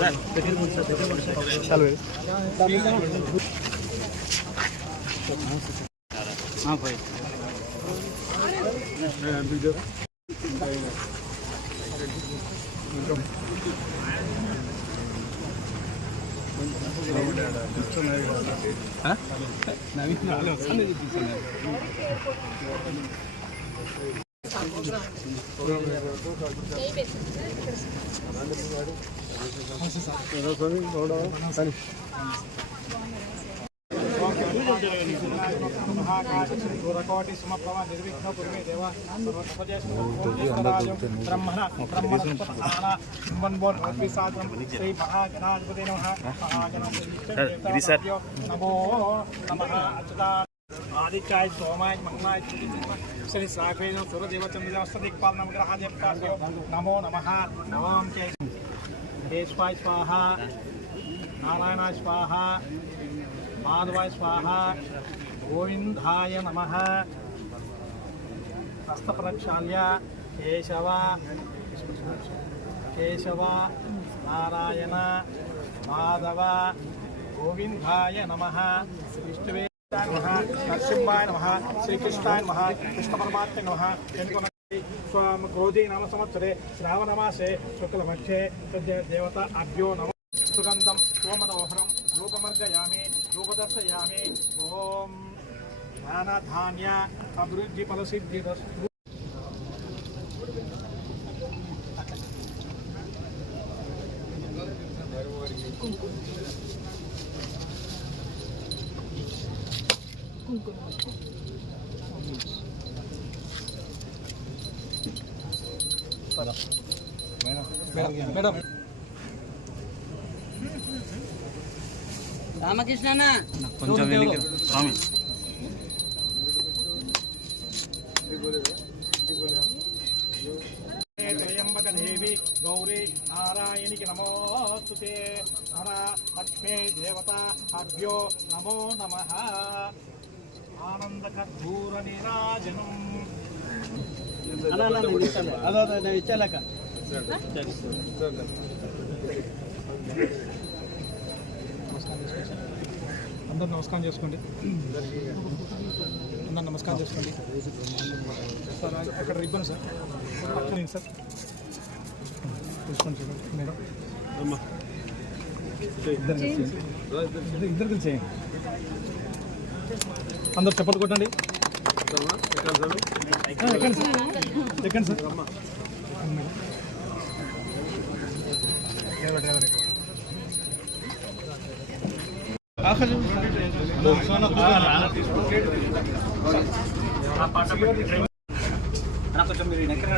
కోటి సమప్రభ నిర్విఘ్న కురుమే గిరి సార్ నమో నమః అచ్యుతా ఆదిత్యాయ సోమాయ మంగళాయ శ్రీ సాఖేన సురదేవ చంద్రస్త దిక్పాల నమగ్రహ దేవతాభ్యో నమో నమ నమాం కేశవాయ స్వాహ నారాయణాయ స్వాహ మాధవాయ స్వాహ గోవిందాయ నమ హస్తప్రక్షాళ్య కేశవ కేశవ నారాయణ మాధవ గోవిందాయ నమ విష్ణువే నరసింహాయ నమ శ్రీకృష్ణాయ నమ కృష్ణ పరమాత్మ నమ స్వామి క్రోధీ నామ సంవత్సరే శ్రావణమాసే శుక్లపక్షే దేవత అభ్యో నమ సుగంధం సోమదోహరం రూపమర్గయామి రూపదర్శయామి ఓం జ్ఞానధాన్య అభివృద్ధి ఫలసిద్ధి మేడం రామకృష్ణనా కొంచెం. స్వామి త్రయంబకదేవి గౌరీ నారాయణికి నమోస్తుతే నమ లక్ష్మీ దేవత అభ్యో నమో నమ. ఆనందకర్పూర నీరాజనం. అలా ఇచ్చాలక అందరు నమస్కారం చేసుకోండి. అందరు నమస్కారం చేసుకోండి. సార్ అక్కడ రిబ్బన్ సార్? సార్ తీసుకోండి సార్. మేడం ఇద్దరు కలిసి ఇద్దరు ఇద్దరు కలిసి చేయండి. అందరు చప్పట్లు కొట్టండి. ఎక్కండి సార్. ఎక్కండి సార్. కొంచెం మీరు ఎక్కడ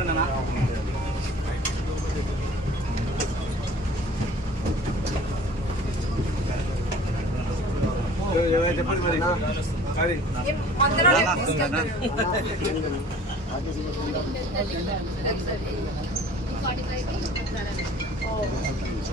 చెప్పండి మరి అది ఇది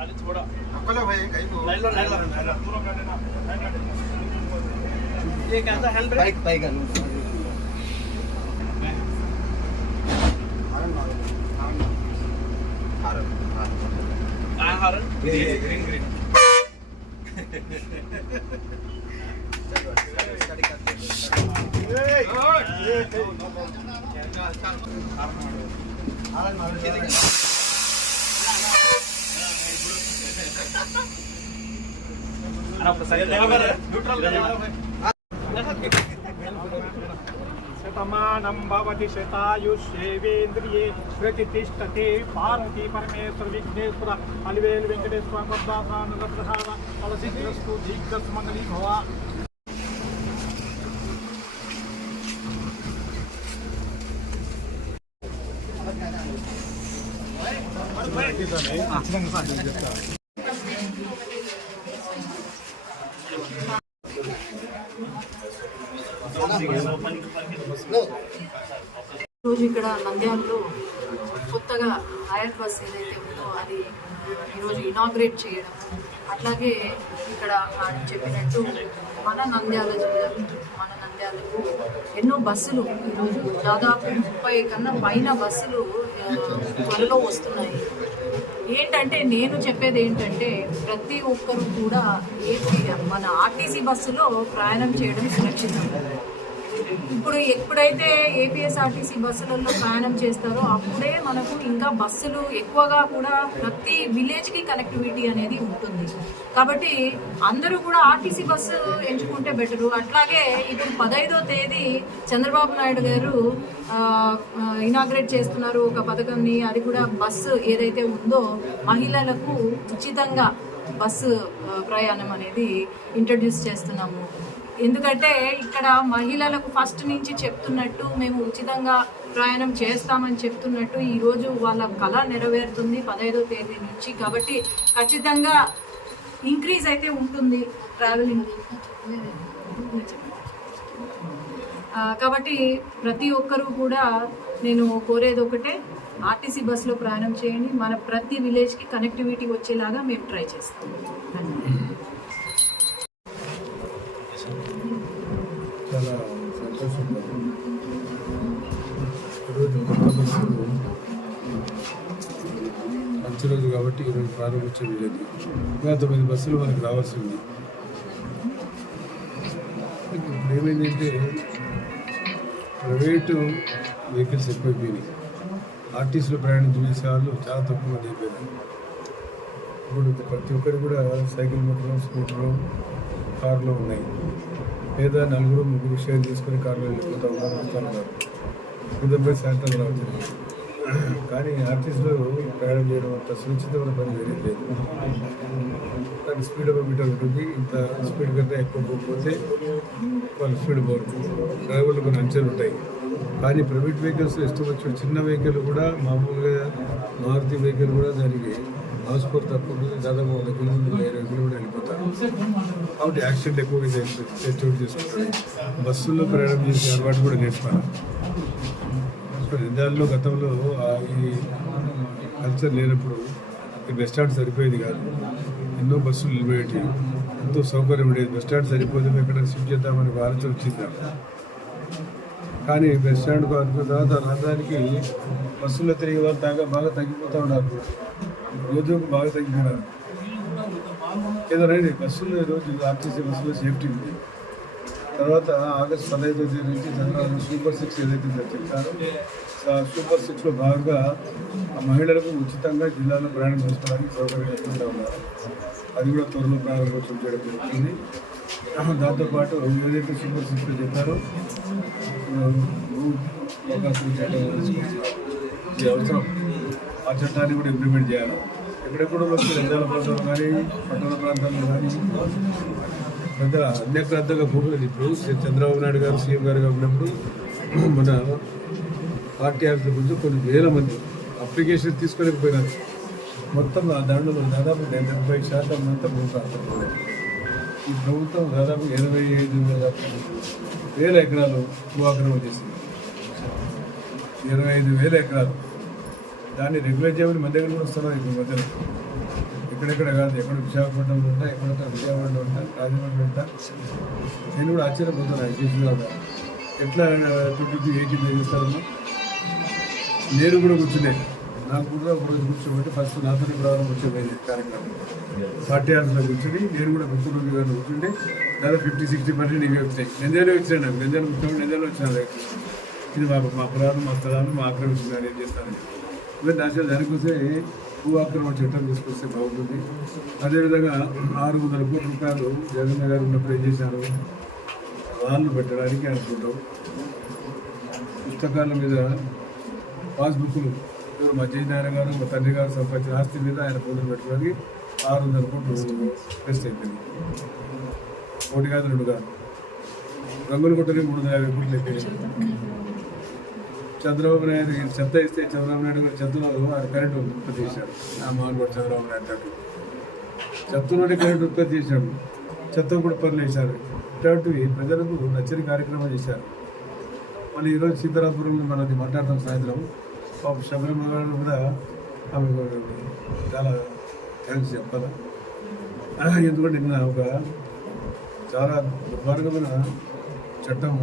అది చూడ నొక్కలో భయ లైన్లో లైన్లో దూరం కట్టేనా లైన్ కట్టేనా ఏ కదా hand brake bike bike Green, green. शतमानं भवति शतायुष्येवेन्द्रिये प्रतिष्ठते भारती परमेश्वर विघ्नेश्वर अलवेल वेङ्कटेश्वर बब्बासानन्दप्रसाद अलसिद्धस्तु दीर्घस्मङ्गली भवा రోజు ఇక్కడ నంద్యాలలో కొత్తగా హయర్ బస్ ఏదైతే ఉందో అది ఈరోజు ఇనాగ్రేట్ చేయడం. అట్లాగే ఇక్కడ ఆయన చెప్పినట్టు మన నంద్యాల జిల్లా మన నంద్యాలకు ఎన్నో బస్సులు ఈరోజు దాదాపు ముప్పై కన్నా పైన బస్సులు త్వరలో వస్తున్నాయి. ఏంటంటే నేను చెప్పేది ఏంటంటే ప్రతి ఒక్కరూ కూడా ఏ మన ఆర్టీసీ బస్సులో ప్రయాణం చేయడం సురక్షితం. ఇప్పుడు ఎప్పుడైతే ఏపీఎస్ఆర్టీసీ బస్సులలో ప్రయాణం చేస్తారో అప్పుడే మనకు ఇంకా బస్సులు ఎక్కువగా కూడా ప్రతి విలేజ్కి కనెక్టివిటీ అనేది ఉంటుంది. కాబట్టి అందరూ కూడా ఆర్టీసీ బస్సు ఎంచుకుంటే బెటరు. అట్లాగే ఇప్పుడు పదహైదో తేదీ చంద్రబాబు నాయుడు గారు ఇనాగ్రేట్ చేస్తున్నారు ఒక పథకంని. అది కూడా బస్సు ఏదైతే ఉందో మహిళలకు ఉచితంగా బస్సు ప్రయాణం అనేది ఇంట్రడ్యూస్ చేస్తున్నాము. ఎందుకంటే ఇక్కడ మహిళలకు ఫస్ట్ నుంచి చెప్తున్నట్టు మేము ఉచితంగా ప్రయాణం చేస్తామని చెప్తున్నట్టు ఈరోజు వాళ్ళ కళ నెరవేరుతుంది పదహైదో తేదీ నుంచి. కాబట్టి ఖచ్చితంగా ఇంక్రీజ్ అయితే ఉంటుంది ట్రావెలింగ్ కాబట్టి ప్రతి ఒక్కరూ కూడా నేను కోరేది ఒకటే ఆర్టీసీ బస్సులో ప్రయాణం చేయండి. మన ప్రతి విలేజ్కి కనెక్టివిటీ వచ్చేలాగా మేము ట్రై చేస్తాం. ధన్యవాదాలు చాలా సంతోషంగా ఉంది. ఈరోజు కొత్త బస్సులు మంచి రోజు కాబట్టి ఈరోజు ప్రారంభించడం లేదు ఇంకా తొమ్మిది బస్సులు మనకు రావాల్సింది. ఇప్పుడు ఏమైందంటే ప్రైవేటు వెహికల్స్ ఎక్కువైపోయినాయి. ఆర్టీసీలో ప్రయాణించే వాళ్ళు చాలా తక్కువ మంది అయిపోయారు. ఇప్పుడు ప్రతి ఒక్కరు కూడా సైకిల్ మోటార్ స్కూటర్లు కార్లో ఉన్నాయి. లేదా నలుగురు ముగ్గురు షేర్ చేసుకుని కార్లో వెళ్ళిపోతూ ఉన్నారు వస్తూ శాంతం రావచ్చు కానీ ఆర్టీసీలో ప్రయాణం చేయడం అంత సురక్షితమైన పని జరిగింది దాని దానికి స్పీడ్ మీటర్ ఉంటుంది ఇంత స్పీడ్ కంటే ఎక్కువ పోకపోతే వాళ్ళు స్పీడ్ పోతుంది డ్రైవర్లు కొన్ని అంచెలు ఉంటాయి. కానీ ప్రైవేట్ వెహికల్స్ ఇష్టం వచ్చిన చిన్న వెహికల్ కూడా మామూలుగా మారుతి వెహికల్ కూడా దానికి హాస్పిటల్ తక్కువ ఉంటుంది. దాదాపు వంద కిలోమీటర్లు ఇరవై కిలోమీటర్లు వెళ్ళిపోతారు. కాబట్టి యాక్సిడెంట్ ఎక్కువగా చేసి- చోటు చేసుకుంటారు. బస్సుల్లో ప్రయాణం చేసే అలవాటు కూడా నేర్చుకోవాలి. ఇప్పుడు నిజాల్లో గతంలో ఆ ఈ కల్చర్ లేనప్పుడు ఈ బస్ స్టాండ్ సరిపోయేది కాదు. ఎన్నో బస్సులు నిలబెట్టి ఎంతో సౌకర్యం ఉండేది. బస్ స్టాండ్ సరిపోతే మేము ఎక్కడ షిఫ్ట్ చేద్దామని ఒక ఆలోచన వచ్చింది కానీ బస్ స్టాండ్కు అనుకున్న తర్వాత రాజధానికి బస్సులు తిరిగే వాళ్ళు బాగా బాగా తగ్గిపోతూ ఉన్నారు. రోజుకు బాగా తగ్గిపోయినారు. ఏదో రండి బస్సులో ఈరోజు ఆర్టీసీ బస్సులో సేఫ్టీ ఉంది. తర్వాత ఆగస్ట్ పదహైదో తేదీ నుంచి చంద్రబాబు సూపర్ సిక్స్ ఏదైతే ఉందో చెప్పారో సూపర్ సిక్స్లో భాగంగా ఆ మహిళలకు ఉచితంగా జిల్లాలో ప్రయాణం చేసుకోవడానికి సౌకర్యం కల్పిస్తూ ఉన్నారు. అది కూడా త్వరలో ప్రారంభోత్సవం చేయడం జరుగుతుంది. దాంతోపాటు ఏదైతే సూపర్ సిక్స్లో చెప్పారో అవకాశం చేయడం అవసరం ఆ చట్టాన్ని కూడా ఇంప్లిమెంట్ చేయాలి. ఎక్కడెక్కడో వచ్చి రంగాల ప్రాంతంలో కానీ పట్టణ ప్రాంతాల్లో కానీ పెద్ద అన్యక్రాంతంగా భూములు ఇప్పుడు చంద్రబాబు నాయుడు గారు సీఎం గారుగా ఉన్నప్పుడు మన పార్టీ ఆఫీస్ ముందు కొన్ని వేల మంది అప్లికేషన్ తీసుకోలేకపోయినారు. మొత్తం ఆ దాంట్లో దాదాపు డెబ్బై శాతం అంతా ప్రభుత్వం ఈ ప్రభుత్వం దాదాపు ఇరవై ఐదు వేల వేల ఎకరాలు భూఆక్రమణ చేసింది. ఇరవై ఐదు వేల ఎకరాలు. దాన్ని రెగ్యులేట్ చేయమని మన దగ్గర కూడా వస్తున్నారు ఇప్పుడు మధ్యలో. ఎక్కడెక్కడ కాదు ఎక్కడ విశాఖపట్నంలో ఉంటా ఎక్కడ విజయవాడలో ఉంటా రాజమండ్రి ఉంటా. నేను కూడా ఆశ్చర్యపోతున్నాను చేసిన ఎట్లా చుట్టూ ఎయిటీ చేస్తారమ్మా నేను కూడా కూర్చునే. నాకు కూడా ఒక రోజు కూర్చోబెట్టి ఫస్ట్ నాతో రావడం కూర్చోబోయేది కార్యక్రమం. పార్టీ ఆఫీస్లో కూర్చుని నేను కూడా ముఖ్యమంత్రి గారు కూర్చుంటే దాదాపు ఫిఫ్టీ సిక్స్టీ పర్సెంట్ ఇవి వచ్చాయి. నిందేలో వచ్చాను నాకు నిందేలో ముఖ్యమంత్రి నిందేలో వచ్చినా ఇది మా మా పురాణం మా స్థలాన్ని మా ఆక్రమిస్తున్నారు ఏం చేస్తాను మరి దానికోసం దానికోసమే భూఆక్రమణ చట్టం తీసుకొస్తే బాగుంటుంది. అదేవిధంగా ఆరు వందల కోట్ల రూపాయలు జగన్ గారు ఉన్నప్పుడు ఏం చేశారు? వాళ్ళు పెట్టడానికి అనుకుంటాం పుస్తకాల మీద పాస్బుక్లు. ఎవరు మా జయనారాయణ గారు మా తండ్రి గారు సంపాదించిన ఆస్తి మీద ఆయన ఫోటోలు పెట్టుకోవడానికి ఆరు వందల కోట్లు వేస్ట్ అయిపోయింది. ఒకటి కాదు రెండు కాదు. రంగులు కొట్టడానికి మూడు వందల యాభై కోట్లు అయిపోయింది చంద్రబాబు నాయుడు గారు చెత్త ఇస్తే చంద్రబాబు నాయుడు కూడా చెత్తలో ఆయన కరెంటు ఉత్పత్తి చేశాడు. ఆ కూడా చంద్రబాబు నాయుడు తట్టు చెత్త నుండి కరెంటు ఉత్పత్తి చేశాడు. చెత్త కూడా పనులు వేశారు ఇట్లాంటివి ప్రజలకు నచ్చని కార్యక్రమం చేశారు. మళ్ళీ ఈరోజు సీతారాపురంలో మనది మాట్లాడతాం సాయంత్రం. పాప శబరిమల గారు కూడా ఆమె చాలా థ్యాంక్స్ చెప్పాలి. ఎందుకంటే నిన్న ఒక చాలా దుర్మార్గమైన చట్టం